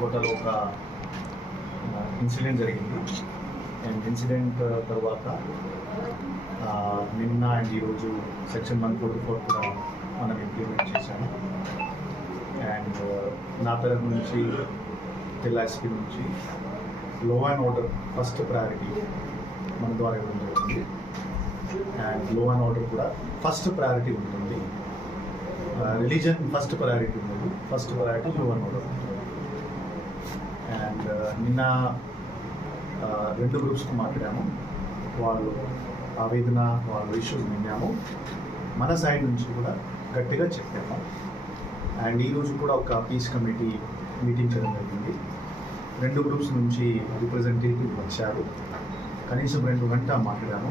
కోటలో ఒక ఇన్సిడెంట్ జరిగింది. అండ్ ఇన్సిడెంట్ తర్వాత నిన్న అండ్ ఈరోజు సెక్షన్ 144 కూడా మనం ఇంప్లిమెంట్ చేశాము. అండ్ నా తరఫు నుంచి ఎస్పీ నుంచి లో అండ్ ఆర్డర్ ఫస్ట్ ప్రయారిటీ మన ద్వారా ఇవ్వడం జరుగుతుంది. అండ్ లో అండ్ ఆర్డర్ కూడా ఫస్ట్ ప్రయారిటీ ఉంటుంది. రిలీజన్ ఫస్ట్ ప్రయారిటీ ఉండదు, ఫస్ట్ ప్రయారిటీ లో అండ్ ఆర్డర్. అండ్ నిన్న 2 గ్రూప్స్కి మాట్లాడాము. వాళ్ళు ఆవేదన, వాళ్ళ ఇష్యూస్ విన్నాము. మన సైడ్ నుంచి కూడా గట్టిగా చెప్పాము. అండ్ ఈరోజు కూడా ఒక పీస్ కమిటీ మీటింగ్ చేయడం జరిగింది. 2 గ్రూప్స్ నుంచి రిప్రజెంటేటివ్ వచ్చారు. కనీసం 2 గంటలు మాట్లాడాము.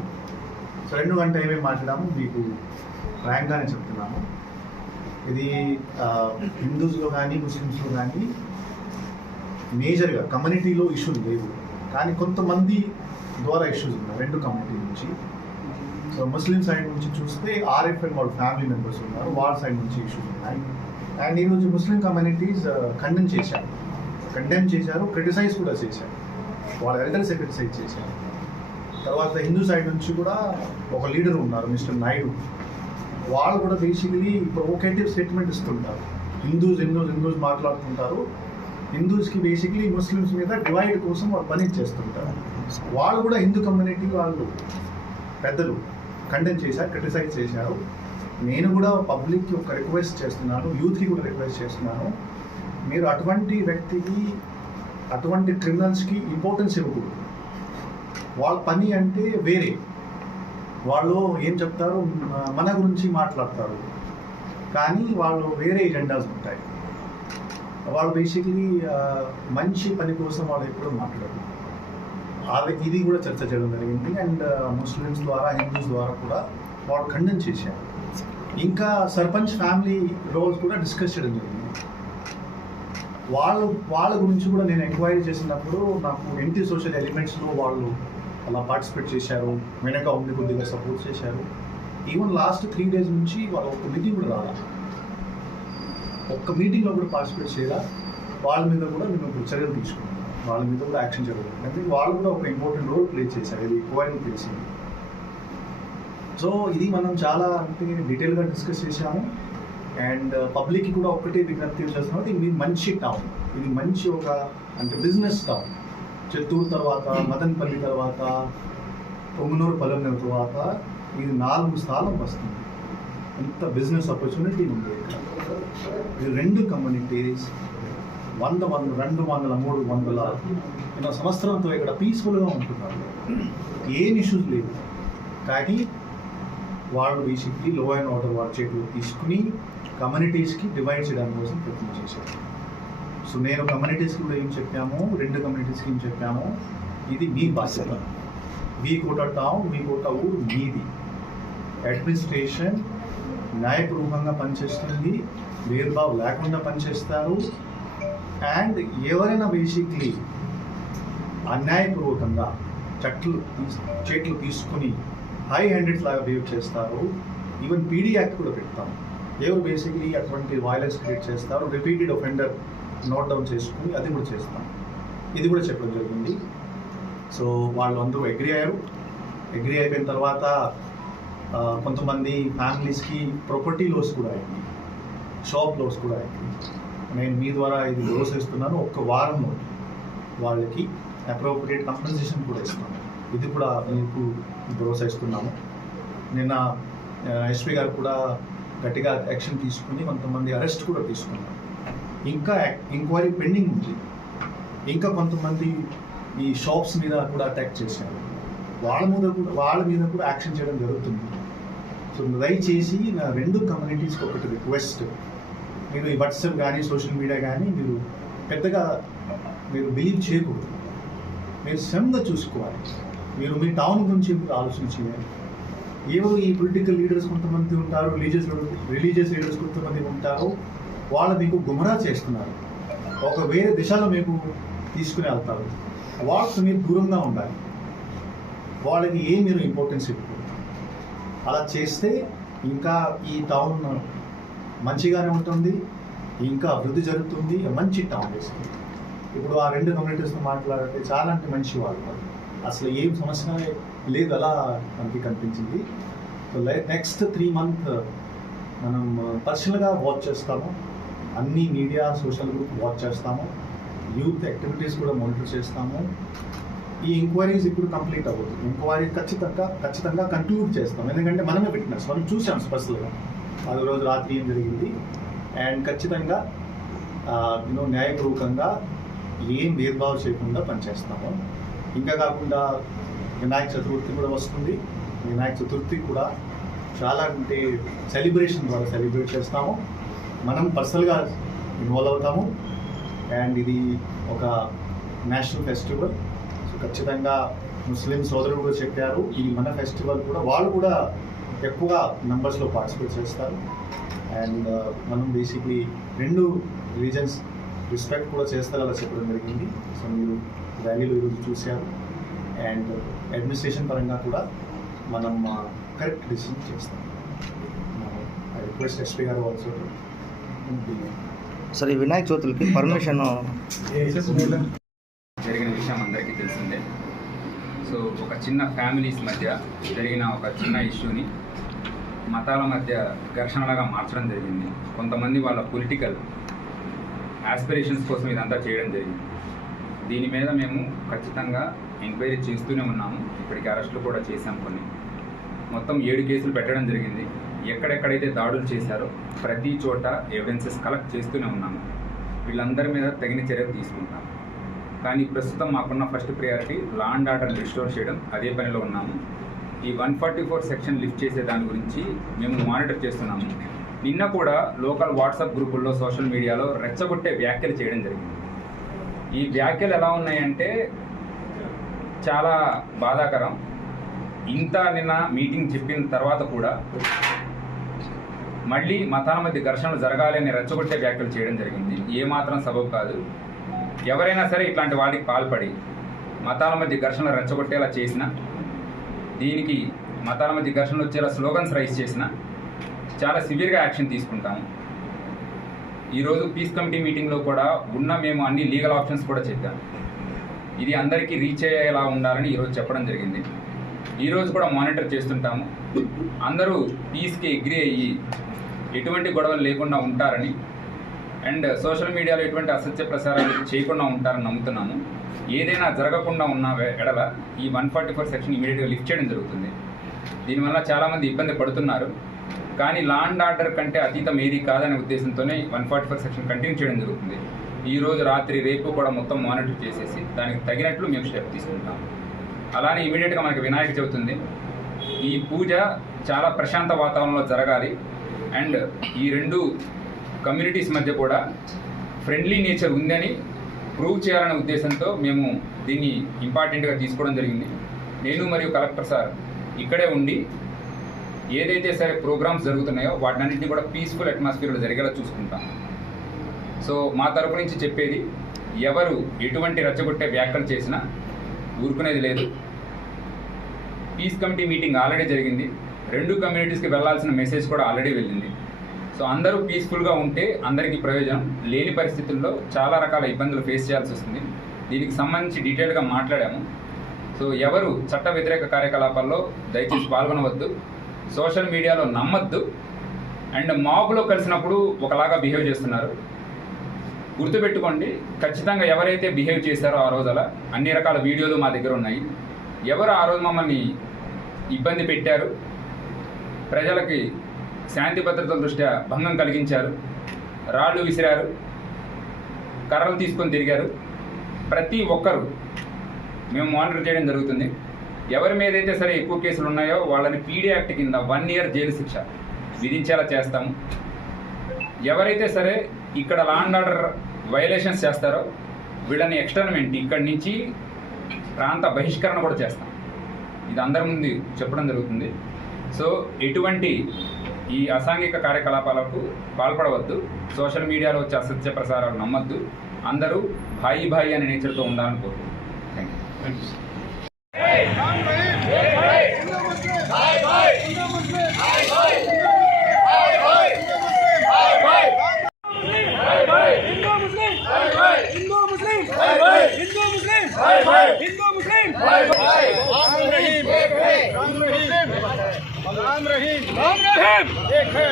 సో 2 గంటలు ఏమేమి మాట్లాడాము మీకు ఫ్రాంక్గానే చెప్తున్నాము. ఇది హిందూస్లో కానీ ముస్లిమ్స్లో కానీ మేజర్గా కమ్యూనిటీలో ఇష్యూస్ లేవు, కానీ కొంతమంది ద్వారా ఇష్యూస్ ఉన్నాయి 2 కమ్యూనిటీ నుంచి. సో ముస్లిం సైడ్ నుంచి చూస్తే ఆర్ఎఫ్ఎల్ వాళ్ళ ఫ్యామిలీ మెంబర్స్ ఉన్నారు, వాళ్ళ సైడ్ నుంచి ఇష్యూస్ ఉన్నాయి. అండ్ ఈరోజు ముస్లిం కమ్యూనిటీస్ కండెమ్ చేశారు, క్రిటిసైజ్ కూడా చేశారు, వాళ్ళ ఎల్డర్స్ క్రిటిసైజ్ చేశారు. తర్వాత హిందూ సైడ్ నుంచి కూడా ఒక లీడర్ ఉన్నారు మిస్టర్ నాయుడు, వాళ్ళు కూడా బేసికలీ ప్రొవోకేటివ్ స్టేట్మెంట్ ఇస్తుంటారు. హిందూస్ మాట్లాడుతుంటారు. హిందూస్కి బేసిక్లీ ముస్లిమ్స్ మీద డివైడ్ కోసం వాళ్ళు పని చేస్తుంటారు. వాళ్ళు కూడా హిందూ కమ్యూనిటీ వాళ్ళు పెద్దలు కండెమ్ చేశారు, క్రిటిసైజ్ చేశారు. నేను కూడా పబ్లిక్కి ఒక రిక్వెస్ట్ చేస్తున్నాను, యూత్కి కూడా రిక్వెస్ట్ చేస్తున్నాను, మీరు అటువంటి వ్యక్తికి, అటువంటి క్రిమినల్స్కి ఇంపార్టెన్స్ ఇవ్వకూడదు. వాళ్ళ పని అంటే వేరే, వాళ్ళు ఏం చెప్తారు, మన గురించి మాట్లాడతారు, కానీ వాళ్ళు వేరే ఎజెండాస్ ఉంటాయి. వాళ్ళు బేసిక్లీ మంచి పని కోసం వాళ్ళు ఎప్పుడూ మాట్లాడరు. ఇది కూడా చర్చ చేయడం జరిగింది. అండ్ ముస్లిమ్స్ ద్వారా, హిందూస్ ద్వారా కూడా వాళ్ళు ఖండన చేశారు. ఇంకా సర్పంచ్ ఫ్యామిలీ రోల్స్ కూడా డిస్కస్ చేయడం జరిగింది. వాళ్ళ గురించి కూడా నేను ఎంక్వైరీ చేసినప్పుడు నాకు యాంటీ సోషల్ ఎలిమెంట్స్లో వాళ్ళు అలా పార్టిసిపేట్ చేశారు, వెనక ఉండి కొద్దిగా సపోర్ట్ చేశారు. ఈవెన్ లాస్ట్ 3 days నుంచి వాళ్ళు ఒక మీటింగ్ కూడా రాలా, ఒక్క మీటింగ్లో కూడా పార్టిసిపేట్ చేయాలా. వాళ్ళ మీద కూడా మేము ఇప్పుడు చర్యలు తీసుకున్నాం, వాళ్ళ మీద కూడా యాక్షన్ జరుగుతుంది. అంటే వాళ్ళు కూడా ఒక ఇంపార్టెంట్ రోల్ ప్లే చేశారు, ఇది ఎక్కువైనా తెలిసింది. సో ఇది మనం చాలా అంటే డీటెయిల్గా డిస్కస్ చేశాము. అండ్ పబ్లిక్కి కూడా ఒకటే విజ్ఞప్తి చేస్తున్నాం, ఇది మంచి టౌన్, ఇది మంచి ఒక అంటే బిజినెస్ టౌన్. చిత్తూరు తర్వాత, మదనపల్లి తర్వాత, పొంగనూరు పల్లెనూరు తర్వాత ఇది 4 స్థానం వస్తుంది. ఇంత బిజినెస్ ఆపర్చునిటీ ఉంది ఇక్కడ. ఇది 2 కమ్యూనిటీస్ 100, 200, 300 సంవత్సరంతో ఇక్కడ పీస్ఫుల్గా ఉంటున్నారు, ఏం ఇష్యూస్ లేవు. కానీ వాళ్ళు బేసిక్లీ లో అండ్ ఆర్డర్ వాళ్ళ చేతులు తీసుకుని కమ్యూనిటీస్కి డివైడ్ చేయడం కోసం ప్రయత్నం చేశారు. సో నేను కమ్యూనిటీస్కి కూడా ఏం చెప్పాము, 2 కమ్యూనిటీస్కి ఏం చెప్పాము, ఇది మీ బాధ్యత. మీ కోట టౌన్, మీ కోట ఊరు మీది. అడ్మినిస్ట్రేషన్ న్యాయపూర్వకంగా పనిచేస్తుంది, భేదభావం లేకుండా పనిచేస్తారు. అండ్ ఎవరైనా బేసిక్లీ అన్యాయపూర్వకంగా చేతులు తీసుకుని హై హ్యాండెడ్ లాగా బిహేవ్ చేస్తారు. ఈవెన్ పీడీ యాక్ట్ కూడా పెడతాం. ఎవరు బేసిక్లీ అటువంటి వైలెన్స్ క్రియేట్ చేస్తారు, రిపీటెడ్ ఒఫెండర్ నోట్ డౌన్ చేసుకుని అది కూడా చేస్తాం. ఇది కూడా చెప్పడం జరిగింది. సో వాళ్ళు అందరూ అగ్రీ అయిపోయిన తర్వాత కొంతమంది ఫ్యామిలీస్కి ప్రాపర్టీ లోస్ కూడా అయింది, షాప్ లోస్ కూడా అయింది. నేను మీ ద్వారా ఇది భరోసా ఇస్తున్నాను, 1 వారంలో వాళ్ళకి అప్రోప్రియేట్ కంపెన్సేషన్ కూడా ఇస్తాను. ఇది కూడా మీకు భరోసా ఇస్తున్నాము. నిన్న ఎస్పీ గారు కూడా గట్టిగా యాక్షన్ తీసుకుని కొంతమంది అరెస్ట్ కూడా తీసుకున్నారు. ఇంకా ఎంక్వైరీ పెండింగ్ ఉంది. ఇంకా కొంతమంది ఈ షాప్స్ మీద కూడా అటాక్ చేశారు, వాళ్ళ మీద కూడా యాక్షన్ చేయడం జరుగుతుంది. సో దయచేసి నా 2 కమ్యూనిటీస్కి ఒకటి రిక్వెస్ట్, మీరు ఈ వాట్సాప్ కానీ సోషల్ మీడియా కానీ మీరు పెద్దగా బిలీవ్ చేయకూడదు. మీరు శ్రమగా చూసుకోవాలి. మీరు మీ టౌన్ గురించి ఆలోచించాలి. ఏవో ఈ పొలిటికల్ లీడర్స్ కొంతమంది ఉంటారు, రిలీజియస్ లీడర్స్ కొంతమంది ఉంటారు, వాళ్ళు మీకు గుమరా చేస్తున్నారు, ఒక వేరే దిశలో మీకు తీసుకుని వెళ్తారు. వాళ్ళకి మీరు దూరంగా ఉండాలి, వాళ్ళకి మీరు ఇంపార్టెన్స్ ఇవ్వకూడదు. అలా చేస్తే ఇంకా ఈ టౌన్ మంచిగానే ఉంటుంది, ఇంకా అభివృద్ధి జరుగుతుంది, మంచి టౌన్ వేస్తుంది. ఇప్పుడు ఆ 2 కమ్యూనిటీస్తో మాట్లాడితే చాలా అంటే మంచి వాళ్ళు, అసలు ఏం సమస్య లేదు అలా మనకి కనిపించింది. సో నెక్స్ట్ 3 months మనం పర్సనల్గా వాచ్ చేస్తాము, అన్ని మీడియా సోషల్ గ్రూప్ వాచ్ చేస్తాము, యూత్ యాక్టివిటీస్ కూడా మానిటర్ చేస్తాము. ఈ ఎంక్వైరీస్ ఇప్పుడు కంప్లీట్ అవ్వదు, ఎంక్వైరీ ఖచ్చితంగా కంక్లూడ్ చేస్తాం. ఎందుకంటే మనమే విట్నెస్, మనం చూసాం స్పెషల్గా అది రోజు రాత్రి ఏం జరిగింది. అండ్ ఖచ్చితంగా న్యాయపూర్వకంగా ఏం భేదభావం చేయకుండా పనిచేస్తాము. ఇంకా కాకుండా వినాయక చతుర్థి కూడా వస్తుంది. వినాయక చతుర్థి కూడా చాలా అంటే సెలబ్రేషన్ ద్వారా సెలబ్రేట్ చేస్తాము, మనం పర్సనల్గా ఇన్వాల్వ్ అవుతాము. అండ్ ఇది ఒక నేషనల్ ఫెస్టివల్. సో ఖచ్చితంగా ముస్లిం సోదరులు కూడా చెప్పారు ఇది మన ఫెస్టివల్ కూడా, వాళ్ళు కూడా ఎక్కువగా నంబర్స్లో పార్టిసిపేట్ చేస్తారు. అండ్ మనం బేసిక్లీ 2 రీజన్స్ రెస్పెక్ట్ కూడా చేస్తారు అలా చెప్పడం జరిగింది. సో మీరు ర్యాలీలో ఈరోజు చూశారు. అండ్ అడ్మినిస్ట్రేషన్ పరంగా కూడా మనం కరెక్ట్ డిసిషన్ చేస్తాం. ఐ రిక్వెస్ట్ ఎస్పీ గారు ఆల్సో. సరే, వినాయక చవితికి పర్మిషన్ జరిగిన విషయం అందరికీ తెలిసిందే. సో ఒక చిన్న ఫ్యామిలీస్ మధ్య జరిగిన ఒక చిన్న ఇష్యూని మతాల మధ్య ఘర్షణలాగా మార్చడం జరిగింది. కొంతమంది వాళ్ళ పొలిటికల్ ఆస్పిరేషన్స్ కోసం ఇదంతా చేయడం జరిగింది. దీని మీద మేము ఖచ్చితంగా ఎంక్వైరీ చేస్తూనే ఉన్నాము. ఇప్పటికి అరెస్టులు కూడా చేశాం కొన్ని. మొత్తం 7 కేసులు పెట్టడం జరిగింది. ఎక్కడెక్కడైతే దాడులు చేశారో ప్రతి చోట ఎవిడెన్సెస్ కలెక్ట్ చేస్తూనే ఉన్నాము. వీళ్ళందరి మీద తగిన చర్యలు తీసుకుంటాం. కానీ ప్రస్తుతం మాకున్న ఫస్ట్ ప్రయారిటీ లా అండ్ ఆర్డర్ని రిస్టోర్ చేయడం, అదే పనిలో ఉన్నాము. ఈ 144 సెక్షన్ లిఫ్ట్ చేసే దాని గురించి మేము మానిటర్ చేస్తున్నాము. నిన్న కూడా లోకల్ వాట్సాప్ గ్రూపుల్లో సోషల్ మీడియాలో రెచ్చగొట్టే వ్యాఖ్యలు చేయడం జరిగింది. ఈ వ్యాఖ్యలు ఎలా ఉన్నాయంటే చాలా బాధాకరం. ఇంత నిన్న మీటింగ్ చెప్పిన తర్వాత కూడా మళ్ళీ మతాల మధ్య ఘర్షణలు జరగాలి అని రెచ్చగొట్టే వ్యాఖ్యలు చేయడం జరిగింది. ఏమాత్రం సబబు కాదు. ఎవరైనా సరే ఇట్లాంటి వాటికి పాల్పడి మతాల మధ్య ఘర్షణలు రెచ్చగొట్టేలా చేసిన, దీనికి మతాల మధ్య ఘర్షణలు వచ్చేలా స్లోగన్స్ రైజ్ చేసిన చాలా సివియర్గా యాక్షన్ తీసుకుంటాము. ఈరోజు పీస్ కమిటీ మీటింగ్లో కూడా మేము అన్ని లీగల్ ఆప్షన్స్ కూడా చెప్పాము. ఇది అందరికీ రీచ్ అయ్యేలా ఉండాలని ఈరోజు చెప్పడం జరిగింది. ఈరోజు కూడా మానిటర్ చేస్తుంటాము. అందరూ పీస్కి అగ్రీ అయ్యి ఎటువంటి గొడవలు లేకుండా ఉంటారని అండ్ సోషల్ మీడియాలో ఎటువంటి అసత్య ప్రసారాలు చేయకుండా ఉంటారని నమ్ముతున్నాము. ఏదైనా జరగకుండా ఉన్న ఎడల ఈ 144 సెక్షన్ ఇమీడియట్గా లిఫ్ట్ చేయడం జరుగుతుంది. దీనివల్ల చాలామంది ఇబ్బంది పడుతున్నారు. కానీ లా అండ్ ఆర్డర్ కంటే అతీతం ఏది కాదనే ఉద్దేశంతోనే 144 సెక్షన్ కంటిన్యూ చేయడం జరుగుతుంది. ఈరోజు రాత్రి రేపు కూడా మొత్తం మానిటర్ చేసేసి దానికి తగినట్లు మేము స్టెప్ తీసుకుంటాం. అలానే ఇమీడియట్గా మనకి వినాయక చవితి ఉంది. ఈ పూజ చాలా ప్రశాంత వాతావరణంలో జరగాలి అండ్ ఈ 2 కమ్యూనిటీస్ మధ్య కూడా ఫ్రెండ్లీ నేచర్ ఉందని ప్రూవ్ చేయాలనే ఉద్దేశంతో మేము దీన్ని ఇంపార్టెంట్గా తీసుకోవడం జరిగింది. నేను మరియు కలెక్టర్ సార్ ఇక్కడే ఉండి ఏదైతే సరే ప్రోగ్రామ్స్ జరుగుతున్నాయో వాటినన్నింటినీ కూడా పీస్ఫుల్ అట్మాస్ఫియర్లో జరిగేలా చూసుకుంటాం. సో మా తరపు నుంచి చెప్పేది, ఎవరు ఎటువంటి రెచ్చగొట్టే వ్యాఖ్యలు చేసినా ఊరుకునేది లేదు. పీస్ కమిటీ మీటింగ్ ఆల్రెడీ జరిగింది. 2 కమ్యూనిటీస్కి వెళ్ళాల్సిన మెసేజ్ కూడా ఆల్రెడీ వెళ్ళింది. సో అందరూ పీస్ఫుల్గా ఉంటే అందరికీ ప్రయోజనం. లేని పరిస్థితుల్లో చాలా రకాల ఇబ్బందులు ఫేస్ చేయాల్సి వస్తుంది. దీనికి సంబంధించి డీటెయిల్గా మాట్లాడాము. సో ఎవరు చట్ట వ్యతిరేక కార్యకలాపాల్లో దయచేసి పాల్గొనవద్దు, సోషల్ మీడియాలో నమ్మద్దు అండ్ మాబ్లో కలిసినప్పుడు ఒకలాగా బిహేవ్ చేస్తున్నారు. గుర్తుపెట్టుకోండి, ఖచ్చితంగా ఎవరైతే బిహేవ్ చేశారో ఆ రోజు అలా అన్ని రకాల వీడియోలు మా దగ్గర ఉన్నాయి. ఎవరు ఆ రోజు మమ్మల్ని ఇబ్బంది పెట్టారు, ప్రజలకి శాంతి భద్రతల దృష్ట్యా భంగం కలిగించారు, రాళ్ళు విసిరారు, కర్రలు తీసుకొని తిరిగారు, ప్రతి ఒక్కరు మేము మానిటర్ చేయడం జరుగుతుంది. ఎవరి మీద అయితే సరే ఎక్కువ కేసులు ఉన్నాయో వాళ్ళని పీడీ యాక్ట్ కింద 1 year జైలు శిక్ష విధించేలా చేస్తాము. ఎవరైతే సరే ఇక్కడ లా అండ్ ఆర్డర్ వైలేషన్స్ చేస్తారో వీళ్ళని ఎక్స్టర్న్మెంట్ ఇక్కడి నుంచి ప్రాంత బహిష్కరణ కూడా చేస్తాం. ఇది అందరి ముందు చెప్పడం జరుగుతుంది. సో ఎటువంటి ఈ అసాంఘిక కార్యకలాపాలకు పాల్పడవద్దు, సోషల్ మీడియాలో వచ్చే అసత్య ప్రసారాలు నమ్మద్దు, అందరూ భాయి అనే నేచర్తో ఉండాలని కోరుకుంటున్నాను. Thank you. Hindu Muslim. Hindu Muslim Ram Rahim एक है राम रहीम एक है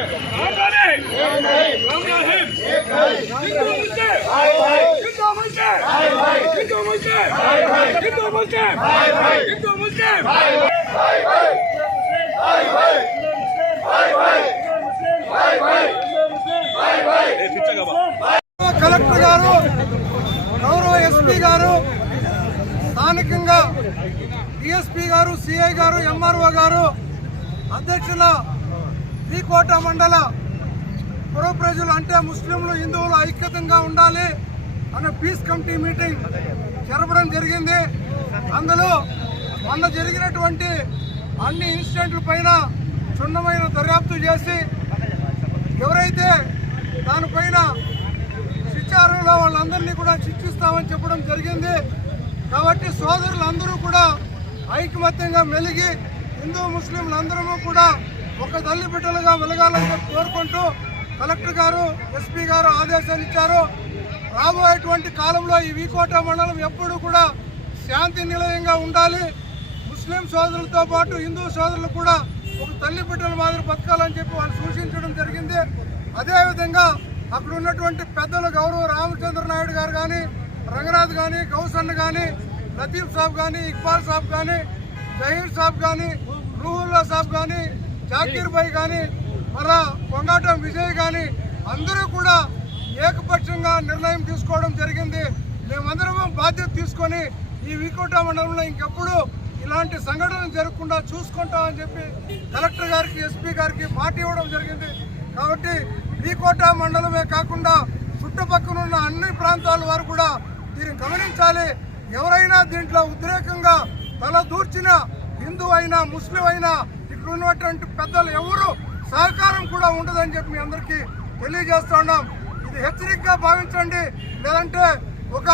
हिंदू मुस्लिम हिंदू मुस्लिम हिंदू मुस्लिम हिंदू मुस्लिम हिंदू मुस्लिम కలెక్టర్ గారు, గౌరవ ఎస్పీ గారు, స్థానికంగా డిఎస్పీ గారు, సిఐ గారు, ఎంఆర్ఓ గారు అధ్యక్షుల శ్రీకోట మండల పుర ప్రజలు అంటే ముస్లింలు హిందువులు ఐక్యతంగా ఉండాలి అనే పీస్ కమిటీ మీటింగ్ జరపడం జరిగింది. అందులో మొన్న జరిగినటువంటి అన్ని ఇన్సిడెంట్ల పైన క్షుణ్ణమైన దర్యాప్తు చేసి ఎవరైతే దానిపైన శిక్షార్హులో వాళ్ళందరినీ కూడా శిక్షిస్తామని చెప్పడం జరిగింది. కాబట్టి సోదరులందరూ కూడా ఐకమత్యంగా మెలిగి హిందూ ముస్లింలందరూ కూడా ఒక తల్లి బిడ్డలుగా వెలగాలని చెప్పి కోరుకుంటూ కలెక్టర్ గారు, ఎస్పీ గారు ఆదేశాలు ఇచ్చారు. రాబోయేటువంటి కాలంలో ఈ వీకోట మండలం ఎప్పుడూ కూడా శాంతి నిలయంగా ఉండాలి. ముస్లిం సోదరులతో పాటు హిందూ సోదరులు కూడా ఒక తల్లి బిడ్డల మాదిరి బతకాలని చెప్పి వాళ్ళు సూచించడం జరిగింది. అదేవిధంగా అక్కడ ఉన్నటువంటి పెద్దలు గౌరవ రామచంద్ర నాయుడు గారు కానీ, రంగనాథ్ కానీ, గౌసన్న కానీ, లతీఫ్ సాబ్ కానీ, ఇక్బాల్ సాబ్ కానీ, జహీర్ సాబ్ కానీ, రూహుల్లా సాబ్ కానీ, జాకీర్ భాయ్ కానీ, మళ్ళా కొంగాటం విజయ్ కానీ అందరూ కూడా ఏకపక్షంగా నిర్ణయం తీసుకోవడం జరిగింది. మేమందరం బాధ్యత తీసుకొని ఈ వీకోట మండలంలో ఇంకెప్పుడు ఇలాంటి సంఘటనలు జరగకుండా చూసుకుంటామని చెప్పి కలెక్టర్ గారికి, ఎస్పీ గారికి మాట ఇవ్వడం జరిగింది. కాబట్టి వీకోట మండలమే కాకుండా చుట్టుపక్కల ఉన్న అన్ని ప్రాంతాల వారు కూడా దీన్ని గమనించాలి. ఎవరైనా దీంట్లో ఉద్రేకంగా తల దూర్చిన హిందూ అయినా ముస్లిం అయినా ఇక్కడ ఉన్నటువంటి పెద్దలు ఎవరు సహకారం కూడా ఉండదని చెప్పి మీ అందరికీ తెలియజేస్తున్నాం. ఇది హెచ్చరికగా భావించండి, లేదంటే ఒక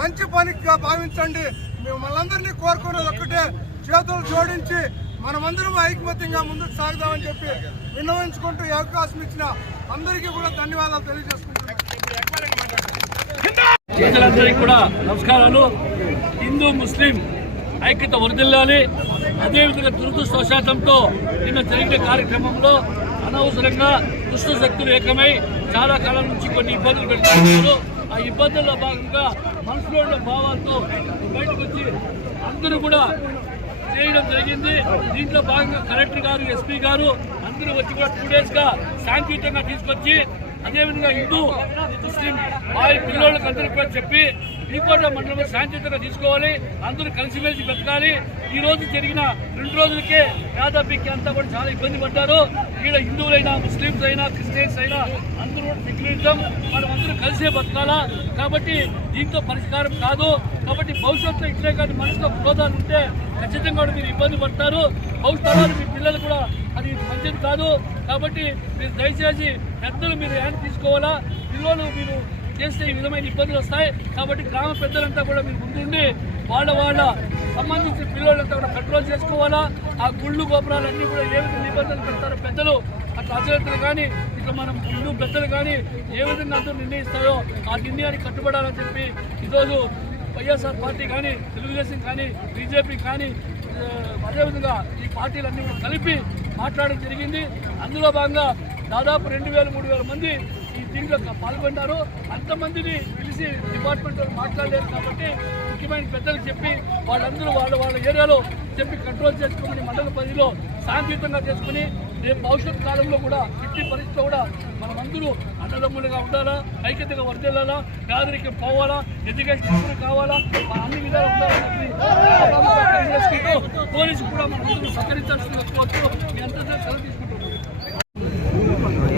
మంచి పనిగా భావించండి. మేము మనందరినీ కోరుకునేది ఒక్కటే, చేతులు జోడించి మనమందరం ఐకమత్యంగా ముందుకు సాగుదామని చెప్పి విన్నవించుకుంటూ ఈ అవకాశం ఇచ్చిన అందరికీ కూడా ధన్యవాదాలు తెలియజేసుకుంటున్నాం. ప్రజలందరికీ కూడా నమస్కారాలు. హిందూ ముస్లిం ఐక్యత వర్ధిల్లాలి. అదేవిధంగా దురదృష్టవశాతంతో నిన్న జరిగిన కార్యక్రమంలో అనవసరంగా దుష్ట శక్తులు ఏకమై చాలా కాలం నుంచి కొన్ని ఇబ్బందులు పెడుతున్నారు. ఆ ఇబ్బందుల్లో భాగంగా మనసులో ఉన్న భావాలతో బయటకు వచ్చి అందరూ కూడా చేయడం జరిగింది. దీంట్లో భాగంగా కలెక్టర్ గారు, ఎస్పీ గారు అందరూ వచ్చి కూడా 2 days గా శాంతియుతంగా తీసుకొచ్చి, అదేవిధంగా హిందూ ముస్లిం వారి పిల్లలకు అందరూ కూడా చెప్పి వీకోట మండలం శాంతియుతంగా తీసుకోవాలి, అందరూ కలిసిమెలిసి బ్రతకాలి. ఈ రోజు జరిగిన 2 రోజులకే పేదపిక్కి అంతా కూడా చాలా ఇబ్బంది పడ్డారు. ఇక్కడ హిందువులైనా, ముస్లింస్ అయినా, క్రిస్టియన్స్ అయినా అందరూ సెక్యులరిజం మనం అందరూ కలిసే బతకాలా. కాబట్టి దీంతో పరిష్కారం కాదు. కాబట్టి భవిష్యత్తులో ఇట్లే కానీ మనసులో క్రోధాలు ఉంటే ఖచ్చితంగా కూడా మీరు ఇబ్బంది పడతారు. భవిష్యత్తులో మీ పిల్లలు కూడా అది మంచిది కాదు. కాబట్టి మీరు దయచేసి పెద్దలు మీరు హ్యాండ్ తీసుకోవాలా. పిల్లలు మీరు చేస్తే ఈ విధమైన ఇబ్బందులు వస్తాయి. కాబట్టి గ్రామ పెద్దలంతా కూడా మీరు ముందుండి వాళ్ళ సంబంధించిన పిల్లలంతా కూడా కంట్రోల్ చేసుకోవాలా. ఆ గుళ్ళు గోపురాలన్నీ కూడా ఏ విధంగా నిబంధనలు పెడతారో పెద్దలు, అట్లా అధికారులు కానీ, ఇట్లా మనం గుళ్ళు పెద్దలు కానీ ఏ విధంగా అందరూ నిర్ణయిస్తారో ఆ నిర్ణయానికి కట్టుబడాలని చెప్పి ఈరోజు వైఎస్ఆర్ పార్టీ కానీ, తెలుగుదేశం కానీ, బీజేపీ కానీ, అదేవిధంగా ఈ పార్టీలన్నీ కూడా కలిపి మాట్లాడడం జరిగింది. అందులో భాగంగా దాదాపు 2,000-3,000 మంది ఈ దీంట్లో పాల్గొన్నారు. అంతమందిని పిలిచి డిపార్ట్మెంట్ వాళ్ళు మాట్లాడలేరు. కాబట్టి ముఖ్యమైన పెద్దలకు చెప్పి వాళ్ళందరూ వాళ్ళ ఏరియాలో చెప్పి కంట్రోల్ చేసుకోమని మండల పరిధిలో శాంతియుతంగా చేసుకుని రేపు భవిష్యత్ కాలంలో కూడా ఇట్టి పరిస్థితిలో కూడా మనమందరూ అన్నదమ్ములుగా ఉండాలా, ఐక్యతగా వర్దిల్లాలా, పేదరికం పోవాలా, ఎడ్యుకేషన్ కావాలా, అన్ని విధాలు ఉండాలని పోలీసు కూడా మనమందరూ సహకరించాల్సింది వచ్చుకోవచ్చు. మీ అంతా సెలవు తీసుకుంటున్నాం.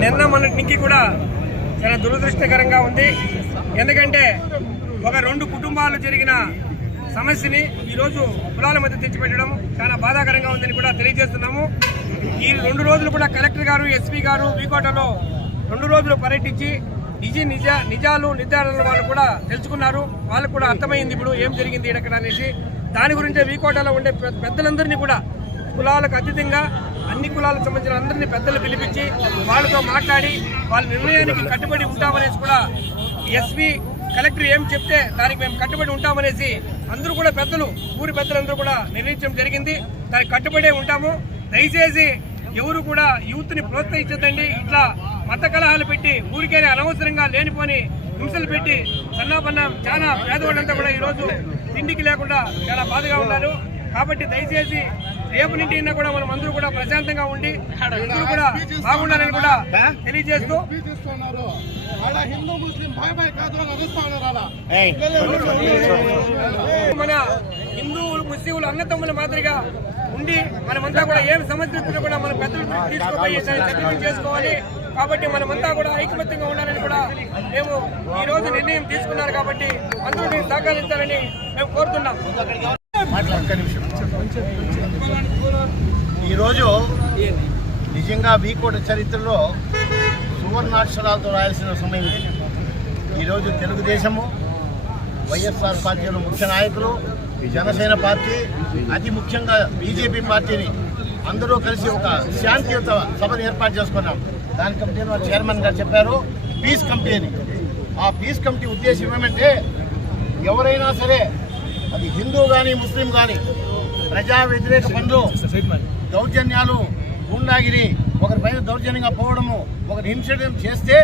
నిన్న మొన్నటి కూడా చాలా దురదృష్టకరంగా ఉంది. ఎందుకంటే ఒక 2 కుటుంబాలు జరిగిన సమస్యని ఈరోజు కులాల మధ్య తెచ్చిపెట్టడం చాలా బాధాకరంగా ఉందని కూడా తెలియజేస్తున్నాము. ఈ 2 రోజులు కూడా కలెక్టర్ గారు, ఎస్పీ గారు వీకోటలో 2 రోజులు పర్యటించి నిజాలు నిర్ధారణలు వాళ్ళు కూడా తెలుసుకున్నారు. వాళ్ళకు కూడా అర్థమైంది ఇప్పుడు ఏం జరిగింది ఇక్కడ అనేసి. దాని గురించే వీకోటలో ఉండే పెద్దలందరినీ కూడా కులాలకు అతీతంగా అన్ని కులాలకు సంబంధించిన అందరినీ పెద్దలు పిలిపించి వాళ్ళతో మాట్లాడి వాళ్ళ నిర్ణయానికి కట్టుబడి ఉంటామనేసి కూడా ఎస్పీ కలెక్టర్ ఏం చెప్తే దానికి మేము కట్టుబడి ఉంటామనేసి అందరూ కూడా పెద్దలు, ఊరి పెద్దలందరూ కూడా నిర్ణయించడం జరిగింది. దానికి కట్టుబడే ఉంటాము. దయచేసి ఎవరు కూడా యూత్ ని ప్రోత్సహించదండి. ఇట్లా మత కలహాలు పెట్టి ఊరికే అనవసరంగా లేనిపోని హింసలు పెట్టి సన్నాపన్న చాలా పేదవాళ్ళంతా కూడా ఈరోజు తిండికి లేకుండా చాలా బాధగా ఉన్నారు. కాబట్టి దయచేసి రేపు నుండి కూడా మనం అందరూ కూడా ప్రశాంతంగా ఉండి అందరూ కూడా బాగుండాలని కూడా తెలియజేస్తూ మన హిందూ ముస్లింలు అన్నతమ్ముల మాదిరిగా ఉండి మనమంతా కూడా ఏం సమస్యలు కూడా మన పెద్దలు తీసుకుపోయి సెటిల్మెంట్ చేసుకోవాలి. కాబట్టి మనమంతా కూడా ఐకమత్యంగా ఉండాలని కూడా మేము ఈ రోజు నిర్ణయం తీసుకున్నారు. కాబట్టి అందరూ దీన్ని సహకరించాలని మేము కోరుతున్నాం. ఈరోజు నిజంగా వీకోట చరిత్రలో సువర్ణాక్షరాలతో రాయాల్సిన సమయం ఇది. ఈరోజు తెలుగుదేశము, వైఎస్ఆర్ పార్టీలో ముఖ్య నాయకులు, జనసేన పార్టీ, అతి ముఖ్యంగా బీజేపీ పార్టీని అందరూ కలిసి ఒక శాంతియుత సభను ఏర్పాటు చేసుకున్నాం. దాని కమిటీలో చైర్మన్ గారు చెప్పారు పీస్ కమిటీ అని. ఆ పీస్ కమిటీ ఉద్దేశం ఏమంటే ఎవరైనా సరే అది హిందూ కానీ ముస్లిం కానీ ప్రజా వ్యతిరేక పనులు, దౌర్జన్యాలు, గుండాగిరి, ఒకరిపైన దౌర్జన్యంగా పోవడము, ఒకరి హింసడం చేస్తే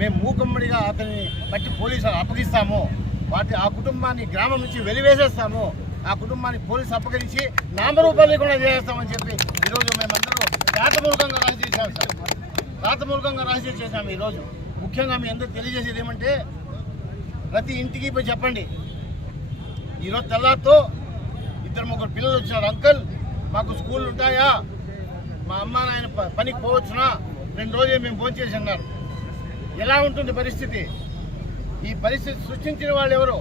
మేము మూకమ్మడిగా అతన్ని పట్టి పోలీసులు అప్పగిస్తాము. ఆ కుటుంబాన్ని గ్రామం నుంచి వెలివేసేస్తాము. ఆ కుటుంబాన్ని పోలీసు అప్పగించి నామరూపాలు లేకుండా చేస్తామని చెప్పి ఈరోజు మేమందరూ రాతమూలకంగా రాజీ చేశాము. ఈరోజు ముఖ్యంగా మీ అందరూ తెలియజేసేది ఏమంటే ప్రతి ఇంటికి పోయి చెప్పండి, ఈరోజు తెల్లారితో 2-3 పిల్లలు వచ్చినారు, అంకుల్ మాకు స్కూళ్ళు ఉంటాయా, మా అమ్మ నాయన పనికి పోవచ్చునా, 2 రోజులు మేము భోంచేసి అన్నారు. ఎలా ఉంటుంది పరిస్థితి? ఈ పరిస్థితి సృష్టించిన వాళ్ళు ఎవరు,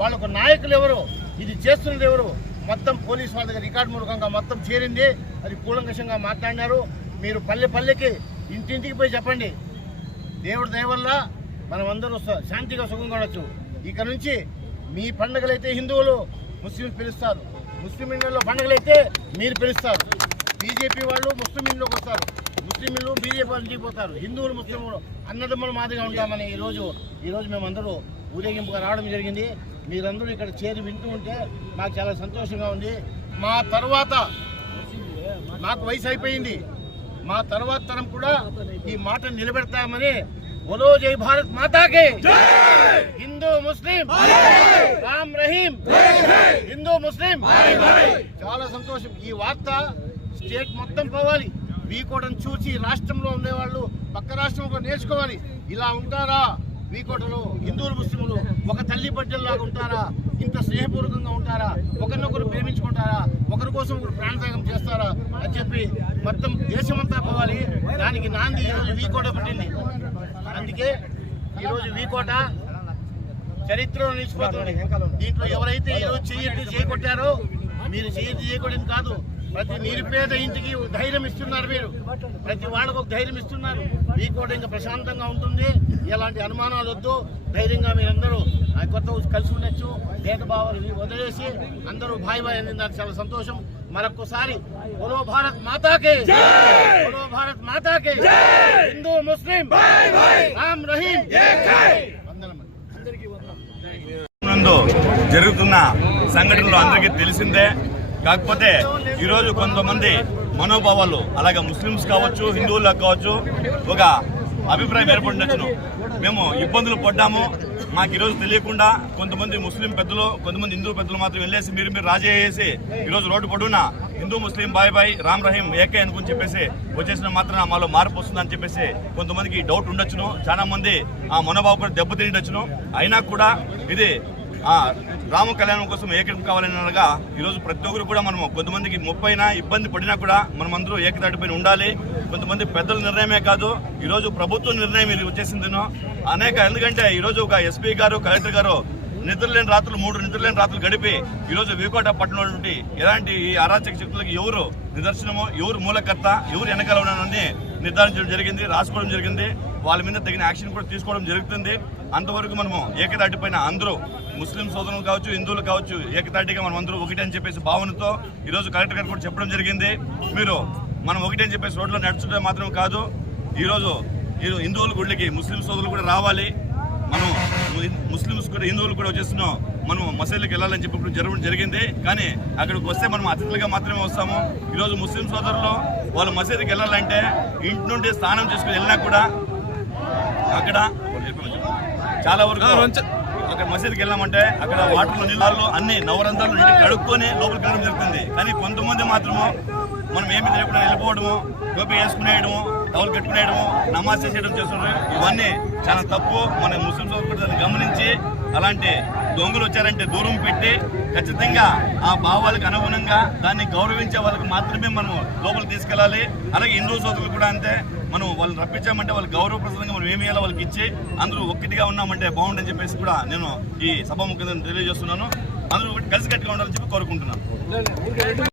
వాళ్ళకు నాయకులు ఎవరు, ఇది చేస్తున్నది ఎవరు? మొత్తం పోలీసు వాళ్ళ దగ్గర రికార్డు మూలకంగా మొత్తం చేరింది. అది కూలంకషంగా మాట్లాడినారు. మీరు పల్లెకి ఇంటింటికి పోయి చెప్పండి. దేవుడి దయ వల్ల మనం అందరూ శాంతిగా సుఖంగా ఉండొచ్చు. ఇక నుంచి మీ పండుగలైతే హిందువులు ముస్లింస్ పిలుస్తారు, ముస్లిం ఇళ్ళలో పండుగలైతే మీరు పిలుస్తారు. బీజేపీ వాళ్ళు ముస్లిం ఇంట్లోకి వస్తారు, ముస్లింలు బీజేపీ వాళ్ళు ఇంటికి పోతారు. హిందువులు ముస్లింలు అన్నదమ్ముల మాదిరిగా ఉంటామని ఈరోజు మేమందరూ ఊరేగింపుగా రావడం జరిగింది. మీరందరూ ఇక్కడ చేరి వింటూ ఉంటే మాకు చాలా సంతోషంగా ఉంది. మా తర్వాత నాకు వయసు అయిపోయింది, మా తర్వాత తరం కూడా ఈ మాట నిలబెడతామని बोलो जय भारत माता के, हिंदू मुस्लिम राम रहीम, हिंदू मुस्लिम చాలా సంతోషం. ఈ వార్త స్టేట్ మొత్తం పోవాలి. వీకోటను చూసి రాష్ట్రంలో ఉండేవాళ్ళు పక్క రాష్ట్రంలో నేర్చుకోవాలి. ఇలా ఉంటారా వీకోటలో హిందువులు ముస్లింలు ఒక తల్లి బిడ్డల్లాగా ఉంటారా? ఇంత స్నేహపూర్వకంగా ఉంటారా? ఒకరినొకరు ప్రేమించుకుంటారా? ఒకరి కోసం ఒకరు ప్రాణత్యాగం చేస్తారా అని చెప్పి మొత్తం దేశమంతా పోవాలి. దానికి నాంది ఈరోజు వీకోట పుట్టింది. అందుకే ఈరోజు వీకోట చరిత్రలో నిలిచిపోతుంది. దీంట్లో ఎవరైతే ఈరోజు చేయకొట్టారో మీరు చేయకూడదు కాదు, ప్రతి నిరుపేద ఇంటికి ధైర్యం ఇస్తున్నారు. మీరు ప్రతి వాళ్ళకు ఒక ధైర్యం ఇస్తున్నారు. వీకోట ఇంకా ప్రశాంతంగా ఉంటుంది. ఎలాంటి అనుమానాలు వద్దు. ధైర్యంగా మీరందరూ కొత్త కలిసి ఉండొచ్చు. భేదభావాలు వదిలేసి అందరూ భాయ్ అని నాకు చాలా సంతోషం. మరొకసారి బోలో భారత్ మాతాకే, బోలో భారత్ మాతాకే, హిందూ ముస్లిం రామ్ రహీం. జరుగుతున్న సంఘటనలు అందరికీ తెలిసిందే. కాకపోతే ఈరోజు కొంతమంది మనోభావాలు అలాగే ముస్లిమ్స్ కావచ్చు, హిందువులకు కావచ్చు ఒక అభిప్రాయం ఏర్పడినచ్చును. మేము ఇబ్బందులు పడ్డాము. మాకు ఈరోజు తెలియకుండా కొంతమంది ముస్లిం పెద్దలు, కొంతమంది హిందూ పెద్దలు మాత్రం వెళ్ళేసి మీరు రాజీ చేసి ఈరోజు రోడ్డు పొడవునా హిందూ ముస్లిం బాయ్ రామ్ రహీం ఏకే అనుకుని చెప్పేసి వచ్చేసిన మాత్రం మాలో మార్పు వస్తుందని చెప్పేసి కొంతమందికి డౌట్ ఉండొచ్చును. చాలా మంది ఆ మనోభావం కూడా దెబ్బతిండొచ్చును. అయినా కూడా ఇది రామ కళ్యాణం కోసం ఏకం కావాలని అనగా ఈరోజు ప్రతి ఒక్కరు కూడా మనము కొంతమందికి ముప్పైనా ఇబ్బంది పడినా కూడా మనం అందరూ ఏకతాటిపైన ఉండాలి. కొంతమంది పెద్దల నిర్ణయమే కాదు, ఈరోజు ప్రభుత్వ నిర్ణయం ఇది వచ్చేసిందినో ఎందుకంటే ఈరోజు ఒక ఎస్పీ గారు, కలెక్టర్ గారు నిద్రలేని రాత్రులు 3 నిద్రలేని రాత్రులు గడిపి ఈరోజు వీకోట పట్టణంలో నుండి ఎలాంటి ఈ అరాచక శక్తులకు ఎవరు నిదర్శనమో, ఎవరు మూలకర్త, ఎవరు వెనకాల ఉన్నారని నిర్ధారించడం జరిగింది, రాసుకోవడం జరిగింది. వాళ్ళ మీద తగిన యాక్షన్ కూడా తీసుకోవడం జరుగుతుంది. అంతవరకు మనము ఏకతాటిపైన అందరూ ముస్లిం సోదరులు కావచ్చు, హిందువులు కావచ్చు ఏకతాటిగా మనం అందరూ ఒకటి అని చెప్పేసి భావనతో ఈరోజు కలెక్టర్ గారు కూడా చెప్పడం జరిగింది. మీరు మనం ఒకటి అని చెప్పేసి రోడ్లో నడుచుంటే మాత్రం కాదు, ఈరోజు హిందువుల గుడికి ముస్లిం సోదరులు కూడా రావాలి. మనం ముస్లిమ్స్ కూడా హిందువులు కూడా వచ్చేస్తున్నాం మనం మసీదులకు వెళ్ళాలని చెప్పి ఇప్పుడు జరగడం జరిగింది. కానీ అక్కడికి వస్తే మనం అతిథులుగా మాత్రమే వస్తాము. ఈరోజు ముస్లిం సోదరులు వాళ్ళు మసీదుకి వెళ్ళాలంటే ఇంటి నుండి స్నానం చేసుకుని వెళ్ళినా కూడా అక్కడ చాలా వరకు అక్కడ మసీదుకి వెళ్ళామంటే అక్కడ వాటర్లో నీళ్ళు అన్ని నవరంధ్రాలు నీటి కడుక్కొని లోపలికి వెళ్ళడం జరుగుతుంది. కానీ కొంతమంది మాత్రము మనం ఏమి తెలియకుండా వెళ్ళిపోవడము, టోపీ వేసుకునేయడము, టవల్ కట్టుకునేయడము, నమాజ్ చేసేయడం చేస్తున్నారు. ఇవన్నీ చాలా తప్పు. మన ముస్లిం సోదరులు దాన్ని గమనించి అలాంటి దొంగలు వచ్చారంటే దూరం పెట్టి ఖచ్చితంగా ఆ భావాలకు అనుగుణంగా దాన్ని గౌరవించే వాళ్ళకి మాత్రమే మనం లోపలికి తీసుకెళ్ళాలి. అలాగే హిందూ సోదరులు కూడా అంతే. మనం వాళ్ళని రప్పించామంటే వాళ్ళు గౌరవప్రదంగా మనం ఏమి చేయాలో వాళ్ళకి ఇచ్చి అందరూ ఒక్కటిగా ఉన్నామంటే బాగుండని చెప్పేసి కూడా నేను ఈ సభాముఖంగా తెలియజేస్తున్నాను. అందరూ కలిసికట్టుగా ఉండాలని చెప్పి కోరుకుంటున్నాను.